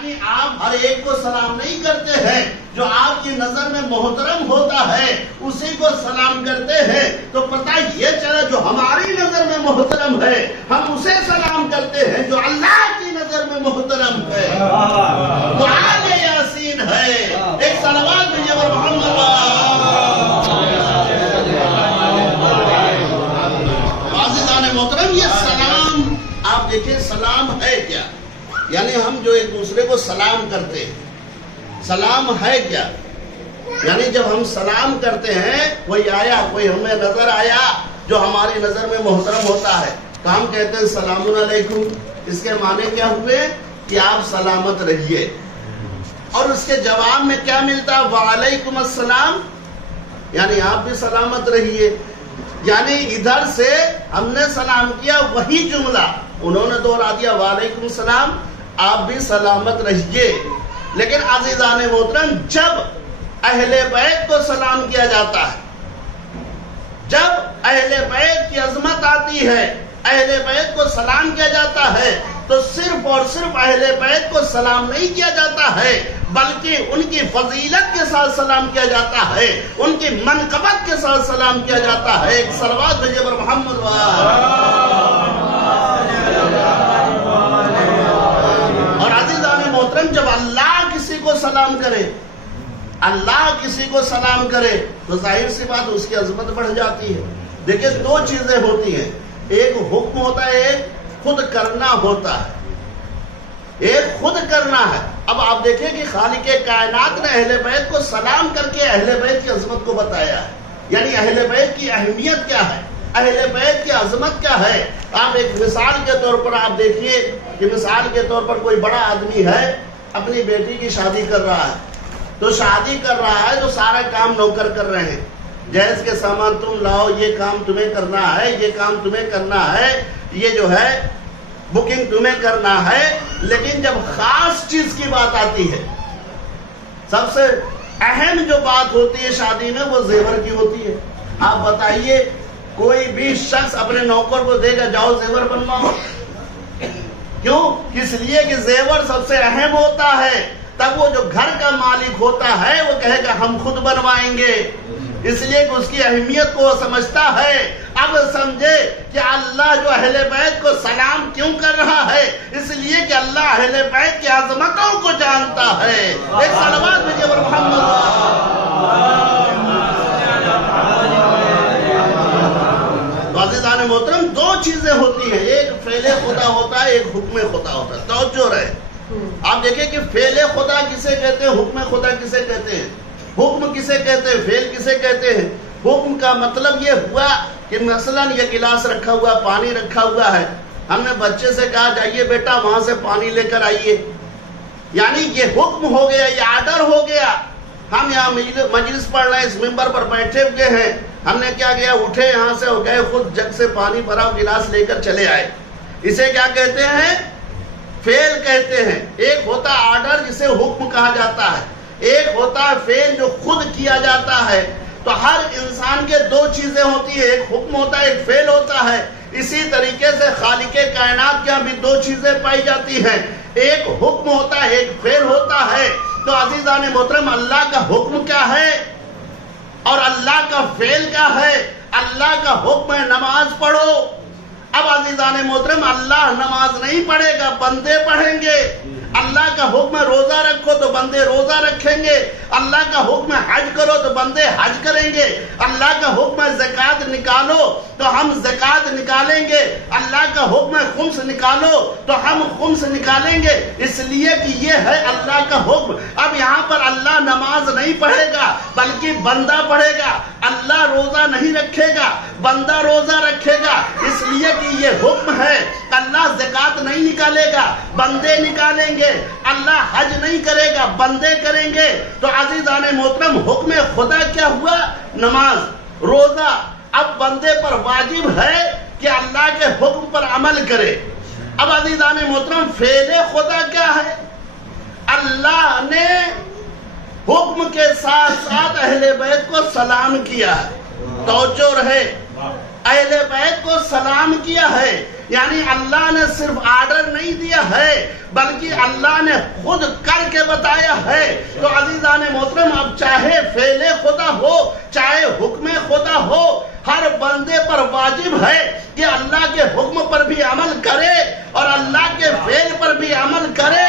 یعنی آپ ہر ایک کو سلام نہیں کرتے ہیں، جو آپ کی نظر میں محترم ہوتا ہے اسی کو سلام کرتے ہیں، تو پتہ یہ چلا جو ہماری نظر میں محترم ہے ہم اسے سلام کرتے ہیں جو اللہ کی نظر میں محترم ہے، دعا یاسین ہے۔ ایک صلوات بھیجیے محمد عزیزان محترم، یہ سلام آپ دیکھیں سلام ہے کیا؟ یعنی ہم جو ایک دوسرے کو سلام کرتے ہیں، سلام ہے کیا؟ یعنی جب ہم سلام کرتے ہیں کوئی آیا، کوئی ہمیں نظر آیا جو ہماری نظر میں محترم ہوتا ہے تو ہم کہتے ہیں سلام علیکم۔ اس کے معنی کیا ہوئے کہ آپ سلامت رہیے، اور اس کے جواب میں کیا ملتا؟ وعلیکم السلام، یعنی آپ بھی سلامت رہیے۔ یعنی ادھر سے ہم نے سلام کیا، وہی جملہ انہوں نے دوہرا دیا وعلیکم السلام، آپ بھی سلامت رہیے۔ لیکن عزیزان محترم جب اہل بیت کو سلام کیا جاتا ہے، جب اہل بیت کی عظمت آتی ہے، اہل بیت کو سلام کیا جاتا ہے، تو صرف اور صرف اہل بیت کو سلام نہیں کیا جاتا ہے بلکہ ان کی فضیلت کے ساتھ سلام کیا جاتا ہے، ان کی منقبت کے ساتھ سلام کیا جاتا ہے۔ ایک صلوات بھیجیے پر محمد اور عزیزان محترم جب اللہ کسی کو سلام کرے، اللہ کسی کو سلام کرے تو ظاہر سی بات اس کی عظمت بڑھ جاتی ہے۔ دیکھیں دو چیزیں ہوتی ہیں، ایک حکم ہوتا ہے، ایک خود کرنا ہوتا ہے، ایک خود کرنا ہے۔ اب آپ دیکھیں کہ خالق کائنات نے اہل بیت کو سلام کر کے اہل بیت کی عظمت کو بتایا ہے، یعنی اہل بیت کی اہمیت کیا ہے، اہل بیت کی عظمت کیا ہے۔ آپ ایک مثال کے طور پر آپ دیکھیے کہ مثال کے طور پر کوئی بڑا آدمی ہے، اپنی بیٹی کی شادی کر رہا ہے، تو شادی کر رہا ہے تو سارا کام نوکر کر رہے ہیں، جہیز کے سامان تم لاؤ، یہ کام تمہیں کرنا ہے، یہ کام تمہیں کرنا ہے، یہ جو ہے بکنگ تمہیں کرنا ہے۔ لیکن جب خاص چیز کی بات آتی ہے، سب سے اہم جو بات ہوتی ہے شادی میں وہ زیور کی ہوتی ہے۔ آپ بتائیے کوئی بھی شخص اپنے نوکر کو دے گا جاؤ زیور بنواؤ؟ کیوں؟ اس لیے کہ زیور سب سے اہم ہوتا ہے۔ تب وہ جو گھر کا مالک ہوتا ہے وہ کہے گا ہم خود بنوائیں گے، اس لیے کہ اس کی اہمیت کو وہ سمجھتا ہے۔ اب سمجھے کہ اللہ جو اہل بیت کو سلام کیوں کر رہا ہے؟ اس لیے کہ اللہ اہل بیت کی عظمتوں کو جانتا ہے۔ ایک صلوات بھیجیے پر محمد۔ عزیزان محترم دو چیزیں ہوتی ہیں، ایک فعل خدا ہوتا ہے، ایک حکم خدا ہوتا ہے۔ توجہ رہے، آپ دیکھیں کہ فعل خدا کسے کہتے ہیں، حکم خدا کسے کہتے ہیں؟ حکم کسے کہتے ہیں، فعل کسے کہتے ہیں؟ حکم کا مطلب یہ ہوا کہ مثلا یہ گلاس رکھا ہوا، پانی رکھا ہوا ہے، ہم نے بچے سے کہا جائیے بیٹا وہاں سے پانی لے کر آئیے، یعنی یہ حکم ہو گیا، یہ آرڈر ہو گیا۔ ہم یہاں مجلس پڑھ رہے ہیں، اس ممبر پر بیٹھے ہوئے ہیں، ہم نے کیا کیا، اٹھے یہاں سے ہو گئے، خود جگ سے پانی بھرا گلاس لے کر چلے آئے۔ اسے کیا کہتے ہیں؟ فعل کہتے ہیں۔ ایک ہوتا آرڈر جسے حکم کہا جاتا ہے، ایک ہوتا ہے فعل جو خود کیا جاتا ہے۔ تو ہر انسان کے دو چیزیں ہوتی ہیں، ایک حکم ہوتا ہے، ایک فعل ہوتا ہے۔ اسی طریقے سے خالق کائنات کے یہاں بھی دو چیزیں پائی جاتی ہیں، ایک حکم ہوتا ہے، ایک فعل ہوتا ہے۔ تو عزیزان محترم اللہ کا حکم کیا ہے اور اللہ کا فعل کیا ہے؟ اللہ کا حکم ہے نماز پڑھو۔ اب عزیزان محترم اللہ نماز نہیں پڑھے گا، بندے پڑھیں گے۔ اللہ کا حکم ہے روزہ رکھو تو بندے روزہ رکھیں گے۔ اللہ کا حکم ہے حج کرو تو بندے حج کریں گے۔ اللہ کا حکم ہے زکوٰۃ نکالو تو ہم زکوٰۃ نکالیں گے۔ اللہ کا حکم ہے خمس نکالو تو ہم خمس نکالیں گے، اس لیے کہ یہ ہے اللہ کا حکم۔ اب یہاں پر اللہ نماز نہیں پڑھے گا بلکہ بندہ پڑھے گا۔ اللہ روزہ نہیں رکھے گا، بندہ روزہ رکھے گا، اس لیے کہ یہ حکم ہے۔ اللہ زکوٰۃ نہیں نکالے گا، بندے نکالیں گے۔ اللہ حج نہیں کرے گا، بندے کریں گے۔ تو عزیزان محترم حکم خدا کیا ہوا؟ نماز، روزہ۔ اب بندے پر واجب ہے کہ اللہ کے حکم پر عمل کرے۔ اب عزیزان محترم فعل خدا کیا ہے؟ اللہ نے حکم کے ساتھ ساتھ اہل بیت کو سلام کیا ہے۔ توجہ رہے، اہل بیت کو سلام کیا ہے، یعنی اللہ نے صرف آرڈر نہیں دیا ہے بلکہ اللہ نے خود کر کے بتایا ہے۔ تو عزیزان محترم، اب چاہے فعل خدا ہو چاہے حکم خدا ہو، ہر بندے پر واجب ہے کہ اللہ کے حکم پر بھی عمل کرے اور اللہ کے فعل پر بھی عمل کرے۔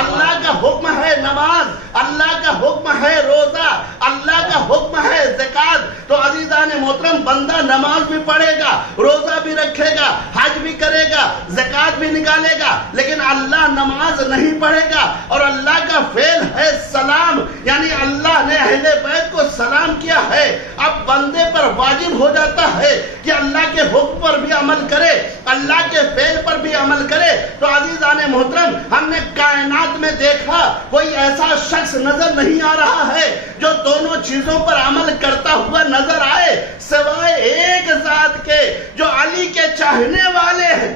اللہ کا حکم ہے نماز، اللہ کا حکم ہے روزہ، اللہ کا حکم ہے زکوٰۃ۔ تو عزیزان محترم، بندہ نماز بھی پڑھے گا، روزہ بھی رکھے گا، حج بھی کرے گا، زکوٰۃ بھی نکالے گا، لیکن اللہ نماز نہیں پڑھے گا۔ اور اللہ کا فعل ہے سلام، یعنی اللہ نے اہل بیت کو سلام کیا ہے۔ اب بندے پر واجب ہو جاتا ہے کہ اللہ کے حکم پر بھی عمل کرے، اللہ کے فعل پر بھی عمل کرے۔ تو عزیزان محترم، ہم نے کائنات میں دیکھا کوئی ایسا شخص نظر نہیں آ رہا ہے جو دونوں چیزوں پر عمل کرتا ہوا نظر آئے، سوائے ایک ذات کے جو علی کے چاہنے والے ہیں،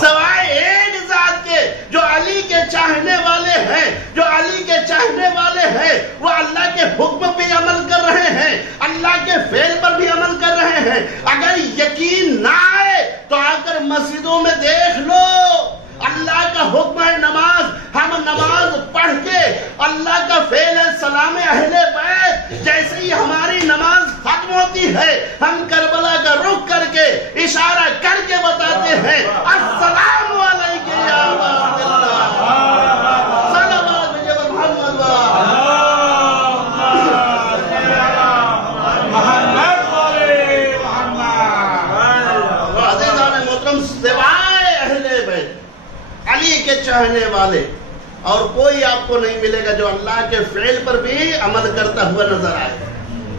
سوائے ایک ذات کے جو علی کے چاہنے والے ہیں، جو علی کے چاہنے والے ہیں، وہ اللہ کے حکم پہ عمل کر رہے ہیں، اللہ کے فعل پر بھی عمل کر رہے ہیں۔ اگر یقین نہ آئے تو آ کر مسجدوں میں دیکھ لو، اللہ کا حکم ہے نماز، ہم نماز پڑھ کے اللہ کا فعل ہے سلام اہل بیت، جیسے ہی ہماری نماز ختم ہوتی ہے ہم کربلا کا رخ کر کے اشارہ کر کے بتاتے ہیں السلام علیکم یا عباد اللہ، صلوات بجب محمد عزیزان محترم، سوائے اہل بیت علی کے چاہنے والے اور کوئی آپ کو نہیں ملے گا جو اللہ کے فعل پر بھی عمل کرتا ہوا نظر آئے،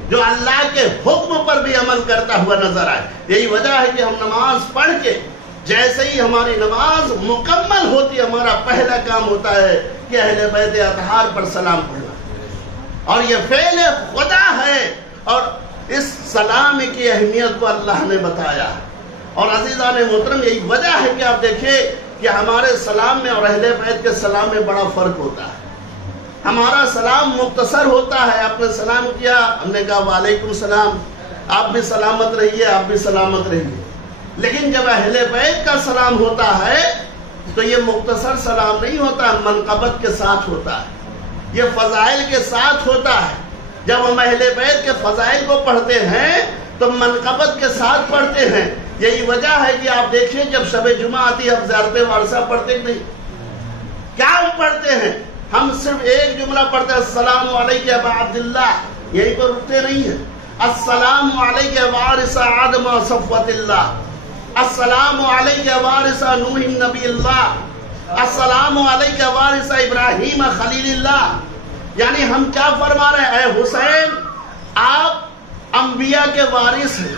جو اللہ کے حکم پر بھی عمل کرتا ہوا نظر آئے۔ یہی وجہ ہے کہ ہم نماز پڑھ کے جیسے ہی ہماری نماز مکمل ہوتی، ہمارا پہلا کام ہوتا ہے کہ اہل بیت اطہار پر سلام پڑھنا، اور یہ فعل خدا ہے اور اس سلام کی اہمیت کو اللہ نے بتایا۔ اور عزیزان محترم، یہی وجہ ہے کہ آپ دیکھیں کہ ہمارے سلام میں اور اہل بیت کے سلام میں بڑا فرق ہوتا ہے۔ ہمارا سلام مختصر ہوتا ہے، آپ نے سلام کیا، ہم نے کہا وعلیکم السلام، آپ بھی سلامت رہیے، آپ بھی سلامت رہیے۔ لیکن جب اہل بیت کا سلام ہوتا ہے تو یہ مختصر سلام نہیں ہوتا، منقبت کے ساتھ ہوتا ہے، یہ فضائل کے ساتھ ہوتا ہے۔ جب ہم اہل بیت کے فضائل کو پڑھتے ہیں تو منقبت کے ساتھ پڑھتے ہیں۔ یہی وجہ ہے کہ آپ دیکھیں جب شب جمعہ آتی ہے ہم زیارت وارثہ پڑھتے نہیں، کیا ہم پڑھتے ہیں؟ ہم صرف ایک جملہ پڑھتے ہیں السلام علیکم ابا عبداللہ، یہی پر رکتے نہیں ہیں۔ السلام علیکم وارث آدم و صفوت اللہ، السلام علیکم وارث نوح نبی اللہ، السلام علیکم وارث ابراہیم خلیل اللہ۔ یعنی ہم کیا فرما رہے ہیں؟ اے حسین، آپ انبیاء کے وارث ہیں،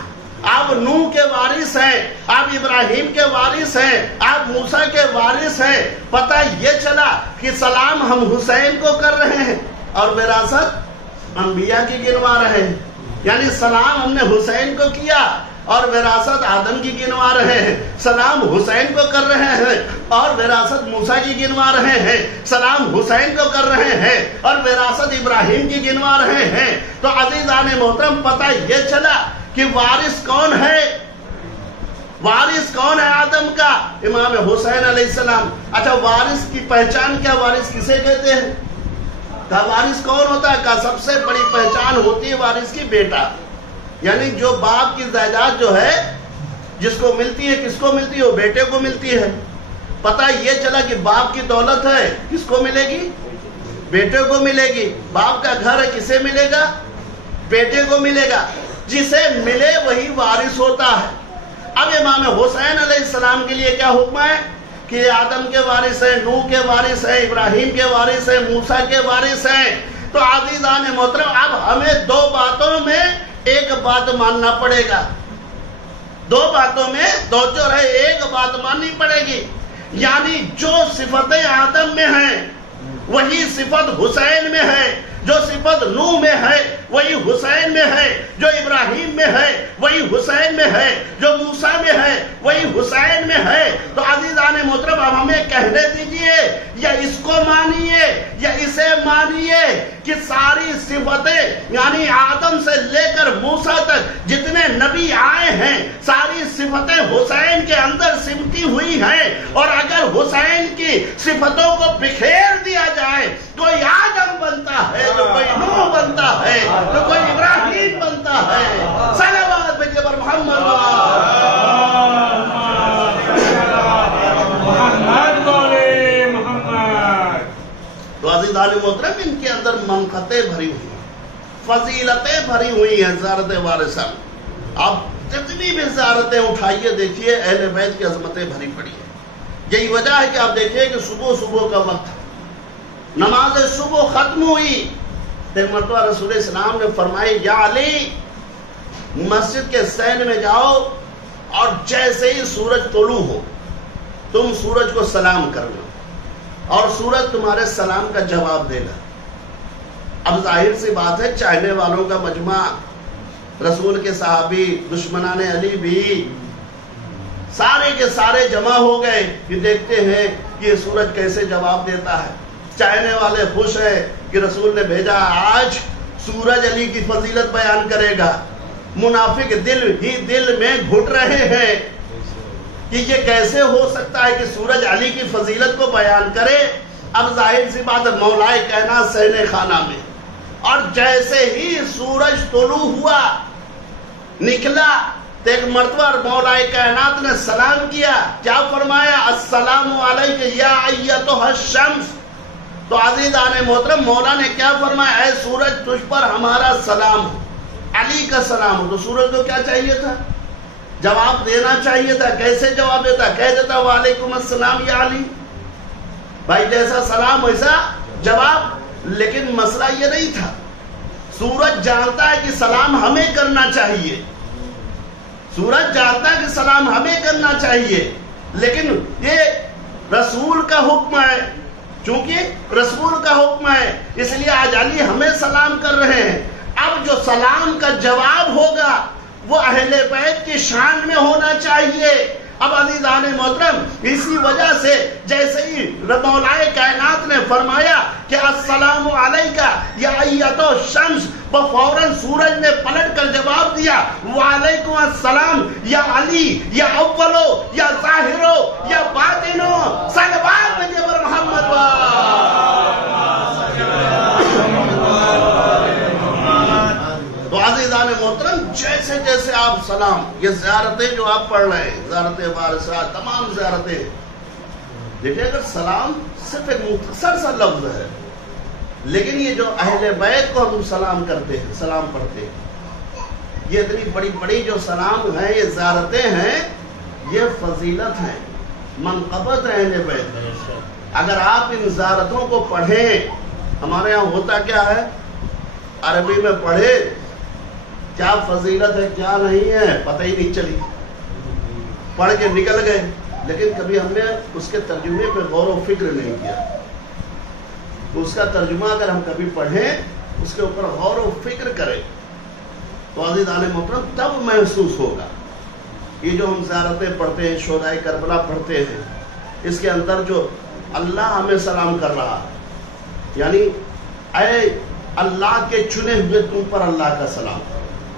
آپ نوح کے وارث ہیں، آپ ابراہیم کے وارث ہیں، آپ موسیٰ کے وارث ہیں۔ پتہ یہ چلا کہ سلام ہم حسین کو کر رہے ہیں اور وراثت انبیاء کی گنوا رہے ہیں، یعنی سلام ہم نے حسین کو کیا اور وراثت آدم کی گنوا رہے ہیں، سلام حسین کو کر رہے ہیں اور وراثت موسیٰ کی گنوا رہے ہیں، سلام حسین کو کر رہے ہیں اور وراثت ابراہیم کی گنوا رہے ہیں۔ تو عزیزان محترم، پتہ یہ چلا کہ وارث کون ہے؟ وارث کون ہے آدم کا؟ امام حسین علیہ السلام۔ اچھا، وارث کی پہچان کیا؟ وارث کسے کہتے ہیں؟ کہا وارث کون ہوتا ہے؟ کہا سب سے بڑی پہچان ہوتی ہے وارث کی بیٹا، یعنی جو باپ کی جائیداد جو ہے جس کو ملتی ہے، کس کو ملتی ہے؟ وہ بیٹے کو ملتی ہے۔ پتہ یہ چلا کہ باپ کی دولت ہے کس کو ملے گی؟ بیٹے کو ملے گی۔ باپ کا گھر ہے کسے ملے گا؟ بیٹے کو ملے گا۔ جسے ملے وہی وارث ہوتا ہے۔ اب امام حسین علیہ السلام کے لیے کیا حکم ہے کہ آدم کے وارث ہیں، نوح کے وارث ہیں، ابراہیم کے وارث ہیں، موسیٰ کے وارث ہیں۔ تو عزیزان محترم، اب ہمیں دو باتوں میں ایک بات ماننا پڑے گا، دو باتوں میں توجہ رہے، ایک بات ماننی پڑے گی، یعنی جو صفتیں آدم میں ہیں وہی صفت حسین میں ہے، جو صفت نوح میں ہے وہی حسین میں ہے، جو ابراہیم میں ہے وہی حسین میں ہے، جو موسیٰ میں ہے وہی حسین میں ہے۔ تو عزیزان محترم، اب ہمیں کہنے دیجئے یا اس کو مانیے یا اسے مانیے کہ ساری صفتیں یعنی آدم سے لے کر موسیٰ تک جتنے نبی آئے ہیں ساری صفتیں حسین کے اندر سمٹی ہوئی ہیں، اور اگر حسین کی صفتوں کو بکھیر دیا جائے کوئی آدم بنتا ہے، تو کوئی نوح بنتا ہے، تو کوئی ابراہیم بنتا ہے۔ صلوات بھیجئے پر محمد تو عزیزان محترم ان کے اندر منقطیں بھری ہوئی ہیں، فضیلتیں بھری ہوئی ہیں زیارت وارثہ۔ آپ جتنی بھی زیارتیں اٹھائیے دیکھیے اہل بیت کی عظمتیں بھری پڑی ہیں۔ یہی وجہ ہے کہ آپ دیکھیے کہ صبح کا وقت نماز صبح ختم ہوئی، ایک مرتبہ رسول اسلام نے فرمائی یا علی مسجد کے سین میں جاؤ اور جیسے ہی سورج طلوع ہو تم سورج کو سلام کرنا اور سورج تمہارے سلام کا جواب دے گا۔ اب ظاہر سی بات ہے چاہنے والوں کا مجمع، رسول کے صحابی دشمنان علی بھی سارے کے سارے جمع ہو گئے کہ دیکھتے ہیں کہ یہ سورج کیسے جواب دیتا ہے۔ چاہنے والے خوش ہیں کہ رسول نے بھیجا آج سورج علی کی فضیلت بیان کرے گا، منافق دل ہی دل میں گھٹ رہے ہیں کہ یہ کیسے ہو سکتا ہے کہ سورج علی کی فضیلت کو بیان کرے۔ اب ظاہر سی بات ہے مولا کائنات سہنے خانہ میں، اور جیسے ہی سورج طلوع ہوا نکلا تو ایک مرتبہ مولا کائنات نے سلام کیا، کیا فرمایا؟ السلام علیک یا ایتھا الشمس۔ تو عزیزان محترم مولا نے کیا فرمایا؟ اے سورج تجھ پر ہمارا سلام ہو، علی کا سلام ہو۔ تو سورج کو کیا چاہیے تھا؟ جواب دینا چاہیے تھا۔ کیسے جواب دیتا؟ کہہ دیتا وعلیکم السلام یا علی، بھائی جیسا سلام ویسا جواب۔ لیکن مسئلہ یہ نہیں تھا، سورج جانتا ہے کہ سلام ہمیں کرنا چاہیے، سورج جانتا ہے کہ سلام ہمیں کرنا چاہیے، لیکن یہ رسول کا حکم ہے، چونکہ رسول کا حکم ہے اس لیے آج علی ہمیں سلام کر رہے ہیں۔ اب جو سلام کا جواب ہوگا وہ اہل بیت کی شان میں ہونا چاہیے۔ اب عزیزان محترم اسی وجہ سے جیسے ہی مولا کائنات نے فرمایا کہ السلام علیکہ یا ایتھا الشمس، فوراً سورج نے پلٹ کر جواب دیا وعلیکم السلام یا علی یا اولو یا ظاہرو یا باطنو۔ صلوات بھیجئے پر محمد تو عزیزان محترم جیسے جیسے آپ سلام، یہ زیارتیں جو آپ پڑھ رہے ہیں زیارت وارثہ تمام زیارتیں، دیکھیں اگر سلام صرف ایک مختصر سا لفظ ہے، لیکن یہ جو اہل بیت کو ہم سلام کرتے ہیں سلام پڑھتے ہیں، یہ اتنی بڑی بڑی جو سلام ہیں یہ زیارتیں ہیں، یہ فضیلت ہیں، منقبت ہے اہل بیت۔ اگر آپ ان زیارتوں کو پڑھیں، ہمارے ہاں ہوتا کیا ہے عربی میں پڑھے کیا فضیلت ہے کیا نہیں ہے پتہ ہی نہیں چلی، پڑھ کے نکل گئے، لیکن کبھی ہم نے اس کے ترجمے پہ غور و فکر نہیں کیا۔ تو اس کا ترجمہ اگر ہم کبھی پڑھیں اس کے اوپر غور و فکر کریں تو عزیزان محترم تب محسوس ہوگا۔ یہ جو ہم زیارتیں پڑھتے ہیں، شہدائے کربلا پڑھتے ہیں، اس کے اندر جو اللہ ہمیں سلام کر رہا ہے، یعنی اے اللہ کے چنے ہوئے تم پر اللہ کا سلام۔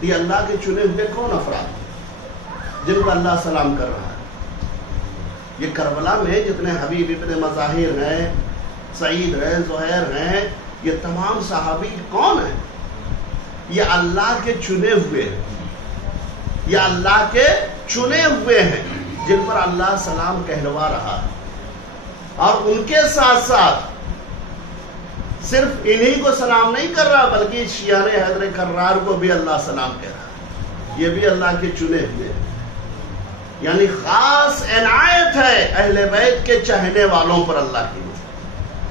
یہ اللہ کے چنے ہوئے کون افراد جن کو اللہ سلام کر رہا ہے؟ یہ کربلا میں جتنے حبیب ابن مظاہر ہیں، سعید ہیں، زہیر ہیں، یہ تمام صحابی کون ہیں؟ یہ اللہ کے چنے ہوئے ہیں، یہ اللہ کے چنے ہوئے ہیں جن پر اللہ سلام کہلوا رہا ہے، اور ان کے ساتھ ساتھ صرف انہی کو سلام نہیں کر رہا بلکہ شیعہ حیدر کرار کو بھی اللہ سلام کہہ رہا ہے، یہ بھی اللہ کے چنے ہوئے ہیں۔ یعنی خاص عنایت ہے اہل بیت کے چاہنے والوں پر اللہ کی۔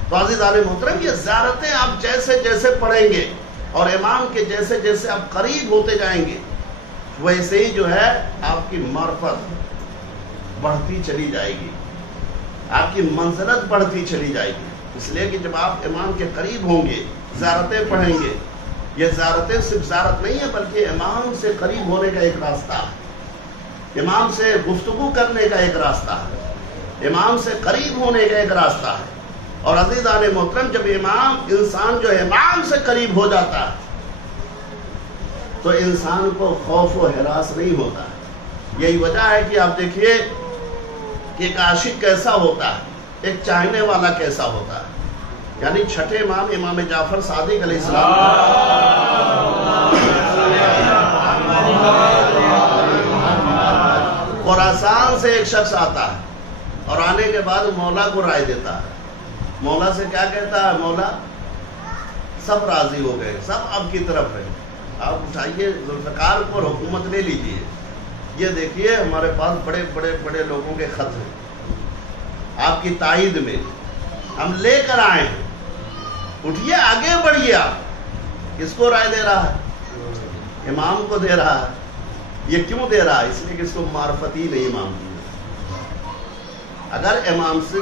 تو عزیزان محترم یہ زیارتیں آپ جیسے جیسے پڑھیں گے اور امام کے جیسے جیسے آپ قریب ہوتے جائیں گے ویسے ہی جو ہے آپ کی معرفت بڑھتی چلی جائے گی، آپ کی منزلت بڑھتی چلی جائے گی۔ اس لیے کہ جب آپ امام کے قریب ہوں گے زیارتیں پڑھیں گے، یہ زیارتیں صرف زیارت نہیں ہے بلکہ امام سے قریب ہونے کا ایک راستہ ہے، امام سے گفتگو کرنے کا ایک راستہ ہے، امام سے قریب ہونے کا ایک راستہ ہے۔ اور عزیزان محترم جب انسان جو امام سے قریب ہو جاتا ہے تو انسان کو خوف و ہراس نہیں ہوتا. یہی وجہ ہے کہ آپ دیکھیے کہ ایک عاشق کیسا ہوتا ہے, ایک چاہنے والا کیسا ہوتا ہے. یعنی چھٹے امام امام جعفر صادق علیہ السلام خراسان سے ایک شخص آتا ہے اور آنے کے بعد مولا کو رائے دیتا ہے. مولا سے کیا کہتا ہے؟ مولا سب راضی ہو گئے, سب آپ کی طرف ہے, آپ اٹھائیے ذوالفقار کو اور حکومت لے لیجئے. یہ دیکھیے ہمارے پاس بڑے بڑے بڑے لوگوں کے خط ہیں آپ کی تائید میں, ہم لے کر آئے ہیں, اٹھیے آگے بڑھیے. آپ کس کو رائے دے رہا ہے؟ امام کو دے رہا ہے. یہ کیوں دے رہا ہے؟ اس لیے کہ اس کو معرفت ہی نہیں امام کی. اگر امام سے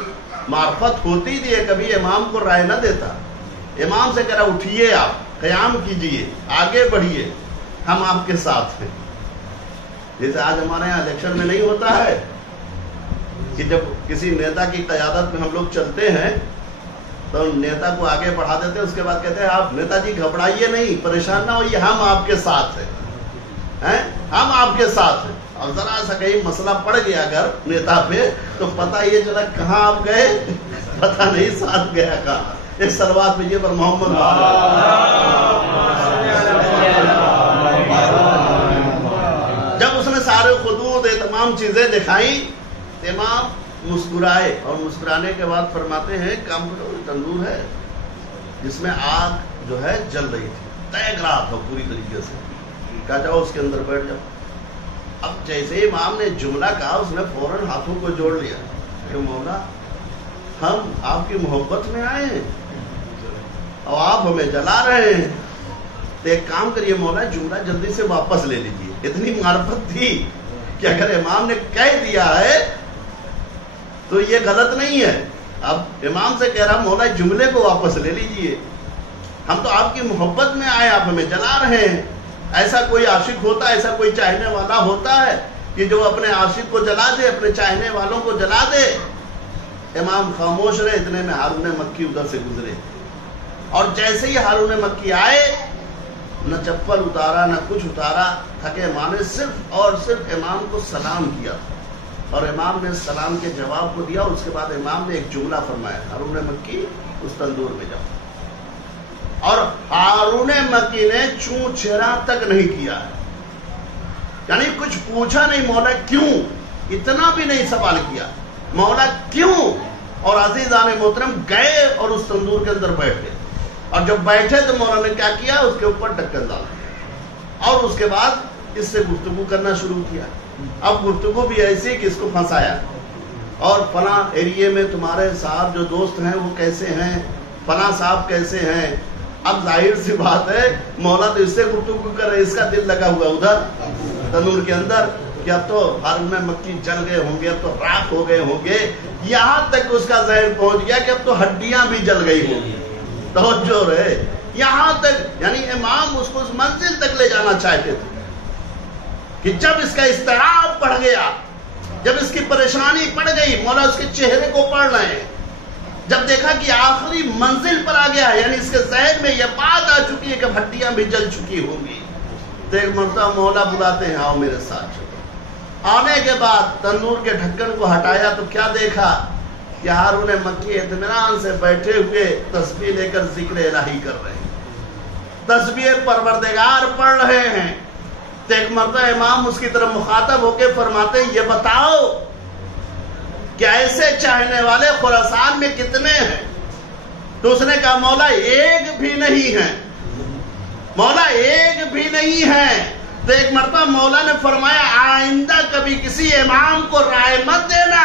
معرفت ہوتی تھی کبھی امام کو رائے نہ دیتا. امام سے کہہ رہا اٹھیے, آپ قیام کیجئے, آگے بڑھیے, ہم آپ کے ساتھ ہیں. جیسے آج ہمارے یہاں الیکشن میں نہیں ہوتا ہے کہ جب کسی نیتا کی قیادت میں ہم لوگ چلتے ہیں تو نیتا کو آگے بڑھا دیتے ہیں, اس کے بعد کہتے ہیں آپ نیتا جی گھبرائیے نہیں, پریشان نہ ہوئیے, ہم آپ کے ساتھ ہیں, ہم آپ کے ساتھ ہیں. اور ذرا سا کہیں مسئلہ پڑ گیا اگر نیتا پہ تو پتہ یہ چلا کہاں آپ گئے, پتہ نہیں ساتھ گیا کہاں. ایک صلوات بھیجیے پر محمد. جب اس نے سارے خطوط تمام چیزیں دکھائیں, امام مسکرائے اور مسکرانے کے بعد فرماتے ہیں کام کرو, تندور ہے جس میں آگ جو ہے جل رہی تھی, تیگ رہا تھا پوری طریقے سے, کہا جاؤ اس کے اندر بیٹھ جاؤ. اب جیسے امام نے جملہ کہا اس نے فوراً ہاتھوں کو جوڑ لیا کہ مولا ہم آپ کی محبت میں آئے ہیں اور آپ ہمیں جلا رہے ہیں, تو ایک کام کریے مولا جملہ جلدی سے واپس لے لیجیے. اتنی معرفت تھی کہ اگر امام نے کہہ دیا ہے تو یہ غلط نہیں ہے. اب امام سے کہہ رہا مولا جملے کو واپس لے لیجیے, ہم تو آپ کی محبت میں آئے, آپ ہمیں جلا رہے ہیں. ایسا کوئی عاشق ہوتا ہے, ایسا کوئی چاہنے والا ہوتا ہے کہ جو اپنے عاشق کو جلا دے, اپنے چاہنے والوں کو جلا دے. امام خاموش رہے, اتنے میں ہارون مکی ادھر سے گزرے اور جیسے ہی ہارون مکی آئے نہ چپل اتارا نہ کچھ اتارا, تھکے مانے صرف اور صرف امام کو سلام کیا اور امام نے سلام کے جواب کو دیا. اور اس کے بعد امام نے ایک جملہ فرمایا, ہارون مکی اس تندور میں جاؤ. اور ہارون مکی نے چون چہرہ تک نہیں کیا, یعنی کچھ پوچھا نہیں مولا کیوں, اتنا بھی نہیں سوال کیا مولا کیوں. اور عزیزان محترم گئے اور اس تندور کے اندر بیٹھے, اور جب بیٹھے تو مولا نے کیا کیا, اس کے اوپر ڈھکن ڈال دیا اور اس کے بعد اس سے گفتگو کرنا شروع کیا. اب گفتگو بھی ایسی کہ اس کو پھنسایا, اور فلاں ایریے میں تمہارے صاحب جو دوست ہیں وہ کیسے ہیں, فلاں صاحب کیسے ہیں. اب ظاہر سی بات ہے مولا تو اس سے گفتگو کر رہے, اس کا دل لگا ہوا ادھر تنور کے اندر کہ اب تو ہارون مکی جل گئے ہوں گے, اب تو راکھ ہو گئے ہوں گے. یہاں تک اس کا ذہن پہنچ گیا کہ اب تو ہڈیاں بھی جل گئی ہوں گی. توجہ رہے یہاں تک, یعنی امام اس کو اس منزل تک لے جانا چاہتے تھے کہ جب اس کا اضطراب بڑھ گیا, جب اس کی پریشانی پڑ گئی, مولا اس کے چہرے کو پڑھ رہے ہیں, جب دیکھا کہ آخری منزل پر آ گیا, یعنی اس کے ذہن میں یہ بات آ چکی ہے کہ ہڈیاں بھی جل چکی ہوں گی, تو ایک مرتبہ مولا بلاتے ہیں آؤ میرے ساتھ چلو. آنے کے بعد تندور کے ڈھکن کو ہٹایا تو کیا دیکھا کہ ہارون مکی اطمینان سے بیٹھے ہوئے تسبیح لے کر ذکر الہی کر رہے ہیں, تسبیح پروردگار پڑھ رہے ہیں. تو ایک مرتبہ امام اس کی طرف مخاطب ہو کے فرماتے ہیں یہ بتاؤ کہ ایسے چاہنے والے خراسان میں کتنے ہیں؟ تو اس نے کہا مولا ایک بھی نہیں ہے, مولا ایک بھی نہیں ہے. تو ایک مرتبہ مولا نے فرمایا آئندہ کبھی کسی امام کو رائے مت دینا,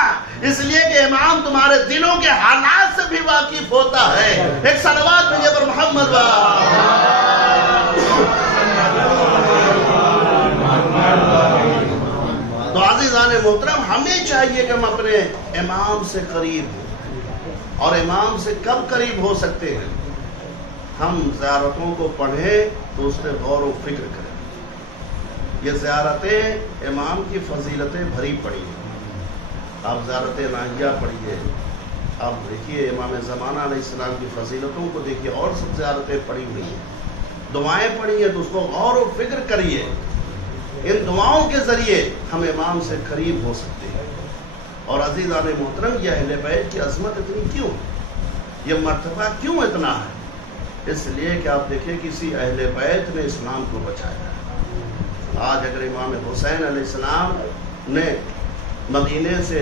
اس لیے کہ امام تمہارے دلوں کے حالات سے بھی واقف ہوتا ہے. ایک صلوات بھیجیے پر محمد. تو عزیزان محترم ہمیں چاہیے کہ ہم اپنے امام سے قریب ہوں. اور امام سے کب قریب ہو سکتے ہیں؟ ہم زیارتوں کو پڑھیں تو اس پہ غور و فکر کریں. یہ زیارتیں امام کی فضیلتیں بھری پڑی ہیں. آپ زیارت ناہیہ پڑھیے, اب دیکھیے امام زمانہ علیہ السلام کی فضیلتوں کو دیکھیے، اور سب زیارتیں پڑھی ہوئی ہیں، دعائیں پڑھی ہیں، تو اس کو غور و فکر کریے، ان دعاؤں کے ذریعے ہم امام سے قریب ہو سکتے ہیں۔ اور عزیزان محترم، یہ اہل بیت کی عظمت اتنی کیوں، یہ مرتبہ کیوں اتنا ہے؟ اس لیے کہ آپ دیکھیں کسی اہل بیت نے اسلام کو بچایا ہے۔ آج اگر امام حسین علیہ السلام نے مدینے سے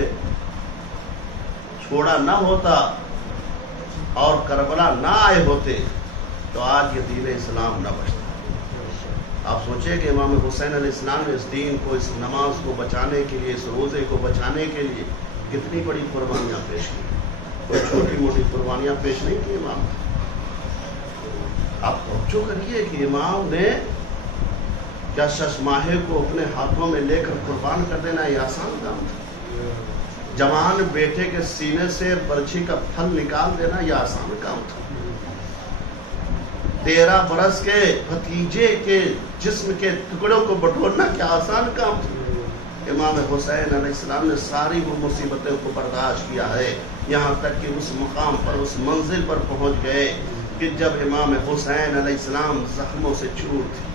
چھوڑا نہ ہوتا اور کربلا نہ آئے ہوتے تو آج یہ دین اسلام نہ بچتا۔ آپ سوچیں کہ امام حسین علیہ السلام نے اس دین کو، اس نماز کو بچانے کے لیے، اس روزے کو بچانے کے لیے کتنی بڑی قربانیاں پیش کی، کوئی چھوٹی موٹی قربانیاں پیش نہیں کی امام۔ آپ توجہ کریے کہ امام نے کیا شش ماہے کو اپنے ہاتھوں میں لے کر قربان کر دینا یہ آسان کام تھا؟ جوان بیٹے کے سینے سے برچھی کا پھل نکال دینا یہ آسان کام تھا؟ 13 برس کے بھتیجے کے جسم کے ٹکڑوں کو بٹورنا کیا آسان کام تھا؟ امام حسین علیہ السلام نے ساری وہ مصیبتوں کو برداشت کیا ہے، یہاں تک کہ اس مقام پر، اس منزل پر پہنچ گئے کہ جب امام حسین علیہ السلام زخموں سے چور تھے،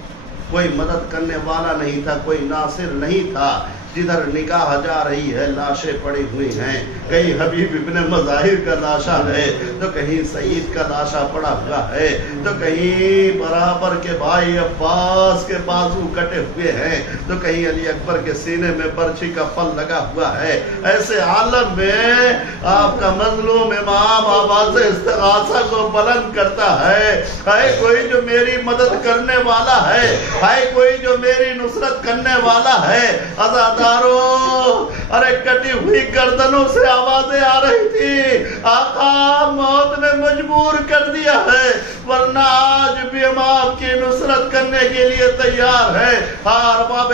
کوئی مدد کرنے والا نہیں تھا، کوئی ناصر نہیں تھا، جدھر نگاہ جا رہی ہے لاشیں پڑی ہوئی ہیں، کہیں حبیب ابن مظاہر کا لاشا ہے تو کہیں سعید کا لاشا پڑا ہوا ہے، تو کہیں برابر کے بھائی عباس کے بازو کٹے ہوئے ہیں، تو کہیں علی اکبر کے سینے میں برچھی کا پھل لگا ہوا ہے۔ ایسے عالم میں آپ کا مظلوم امام آواز استغاثہ کو بلند کرتا ہے، ہے کوئی جو میری مدد کرنے والا ہے، ہے کوئی جو میری نصرت کرنے والا ہے۔ ارے کٹی ہوئی گردنوں سے آوازیں آ رہی تھی، آقا موت نے مجبور کر دیا ہے، ورنہ آج بھی ہم آپ کی نصرت کرنے کے لیے تیار ہیں۔ ارباب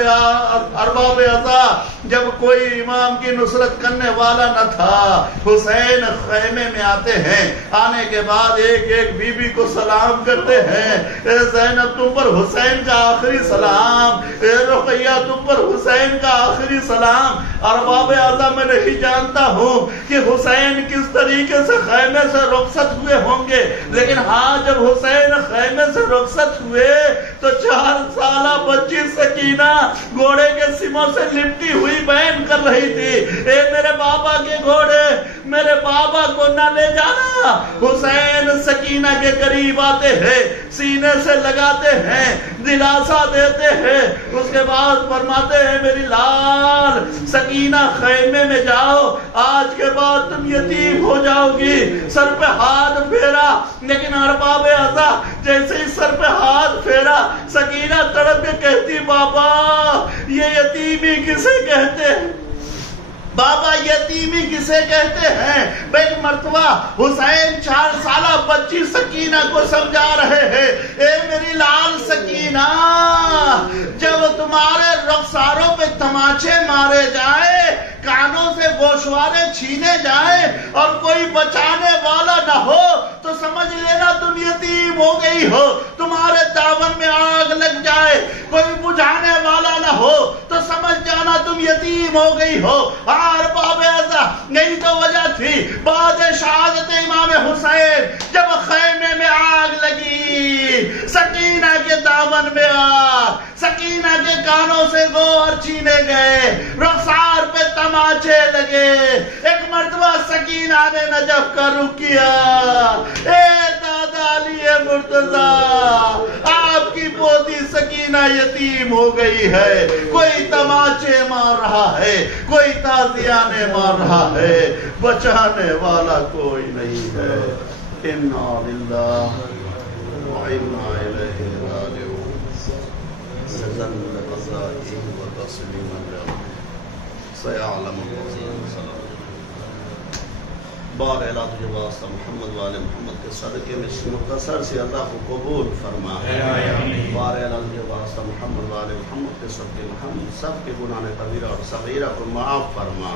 عزا، جب کوئی امام کی نصرت کرنے والا نہ تھا، حسین خیمے میں آتے ہیں، آنے کے بعد ایک ایک بی بی کو سلام کرتے ہیں، اے زینب تم پر حسین کا آخری سلام، اے رقیہ تم پر حسین کا آخری سلام۔ ارباب اعظم میں نہیں جانتا ہوں کہ حسین کس طریقے سے خیمے سے رخصت ہوئے ہوں گے، لیکن ہاں جب حسین خیمے سے رخصت ہوئے تو 4 سالہ بچی سکینہ گھوڑے کے سموں سے لپٹی ہوئی بین کر رہی تھی، اے میرے بابا کے گھوڑے، میرے بابا کو نہ لے جانا۔ حسین سکینہ کے قریب آتے ہیں، سینے سے لگاتے ہیں، دلاسا دیتے ہیں، اس کے بعد فرماتے ہیں میری لال سکینہ خیمے میں جاؤ، آج کے بعد تم یتیم ہو جاؤ گی۔ سر پہ ہاتھ پھیرا، لیکن ارباب عزا جیسے ہی سر پہ ہاتھ پھیرا، سکینہ تڑپ کے کہتی بابا یہ یتیمی کسے کہتے ہیں، بابا یتیمی کسے کہتے ہیں۔ ایک مرتبہ حسین 4 سالہ بچی سکینہ کو سمجھا رہے ہیں، اے میری لال سکینہ، جب تمہارے رخساروں پہ تماچے مارے جائیں، کانوں سے گوشوارے چھینے جائیں اور کوئی بچانے والا نہ ہو تو سمجھ لینا تم یتیم ہو گئی ہو، تمہارے دامن میں آگ لگ جائے، کوئی بجھانے والا نہ ہو تو سمجھ جانا تم یتیم ہو گئی ہو۔ ارباب اعزا یہی تو وجہ تھی، بعد شہادت امام حسین جب خیمے میں آگ لگی، سکینہ کے دامن میں آگ، سکینہ کے کانوں سے گوہر چھینے گئے، رخسار پہ تماچے لگے، ایک مرتبہ سکینہ نے نجف کا رخ کیا، اے دادا علی مرتضیٰ، آپ کی پوتی سکینہ یتیم ہو گئی ہے، کوئی تماچے مار رہا ہے، کوئی تازیانے مار رہا ہے، بچانے والا کوئی نہیں ہے۔ انا للہ و انا الیہ راجعون۔ سزن لقضائه وتسلیما سیعلم بار اعلیٰ تجھے واسطہ محمد والے محمد کے صدقے میں اس مختصر سی عطا کو قبول فرما، بار اعلیٰ تجھے واسطہ محمد والے محمد کے صدقے محمد سب کے گناہ کبیرہ اور صغیرہ کو معاف فرما،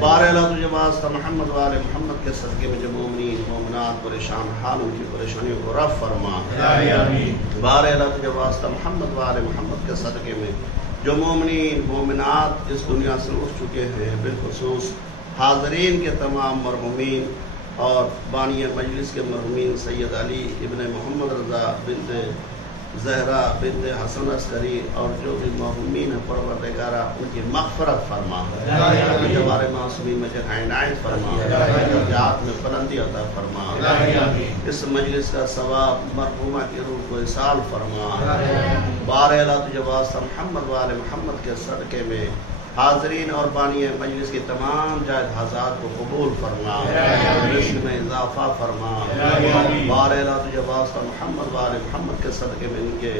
بار اعلیٰ تجھے واسطہ محمد والے محمد کے صدقے میں جو مومنین مومنات پریشان حال ان کی پریشانیوں کو رفع فرما، بار اعلیٰ تجھے واسطہ محمد والے محمد کے صدقے میں جو مومنین مومنات اس دنیا سے اٹھ چکے ہیں، بالخصوص حاضرین کے تمام مرحومین اور بانی مجلس کے مرحومین سید علی ابن محمد رضا بنت زہرا بنت حسن عسکری اور جو بھی مرحومین ہیں پروردگارہ ان کی مغفرت فرما، جوار معصومین میں جگہ عنایت فرما، درجات میں بلندی عطا فرما، اس مجلس کا ثواب مرحومہ کی روح کو ایصال فرما، بار اعلیٰ تجھے واسطہ محمد وآل محمد کے صدقے میں حاضرین اور بانی مجلس کی تمام جائز حاضرات کو قبول فرما، رزق میں اضافہ فرما، بار اعلیٰ تجھے واسطہ محمد وآل محمد کے صدقے میں ان کے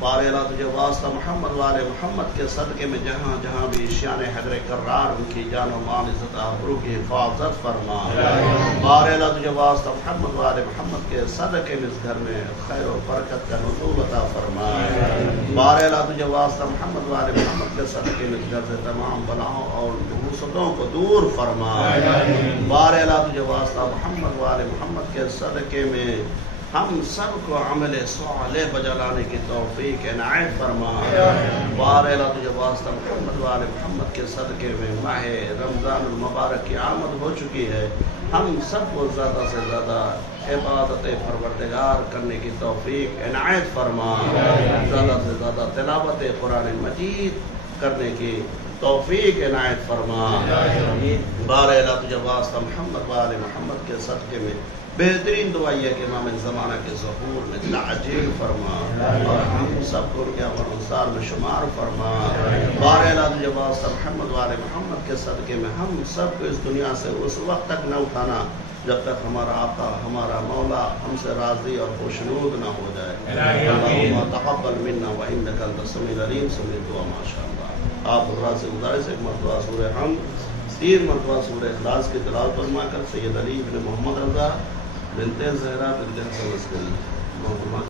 بار اعلیٰ تجھے واسطہ محمد وآل محمد کے صدقے میں جہاں جہاں بھی شان حیدر کرار ان کی جان و مال عزت آبرو کی حفاظت فرما، بار اعلیٰ تجھے واسطہ محمد وآل محمد کے صدقے میں اس گھر میں خیر و برکت کا نزول عطا فرما، بار اعلیٰ تجھے واسطہ محمد وآل محمد کے صدقے میں اس گھر سے تمام بلاؤں اور حسدوں کو دور فرما، بار اعلیٰ تجھے واسطہ محمد وآل محمد کے صدقے میں ہم سب کو عمل صالح بجلانے کی توفیق عنایت فرما، بار اعلیٰ تجھے واسطہ محمد وآل محمد کے صدقے میں ماہ رمضان المبارک کی آمد ہو چکی ہے، ہم سب کو زیادہ سے زیادہ عبادت پروردگار کرنے کی توفیق عنایت فرما، زیادہ سے زیادہ تلاوت قرآن مجید کرنے کی توفیق عنایت فرما، بار اعلیٰ تجھے واسطہ محمد وآل محمد کے صدقے میں بہترین دعا یہ کہ امام زمانہ کے ظہور میں تعجیل فرما اور ہم سب کو ان کے عمر انصار میں شمار فرما، بار اعلیٰ تجھے واسطہ محمد وآل محمد کے صدقے میں ہم سب کو اس دنیا سے اس وقت تک نہ اٹھانا جب تک ہمارا آقا ہمارا مولا ہم سے راضی اور خوشنود نہ ہو جائے، اللہم تقبل منا وانک انت السمیع العلیم، سمیع دعا ماشاءاللہ۔ آپ حضرات سے گزارش ایک مرتبہ سورہ حمد 3 مرتبہ سورہ اخلاص کی تلاوت فرما کر سید علی بن محمد رضا بنت زہرا بنت حسن عسکری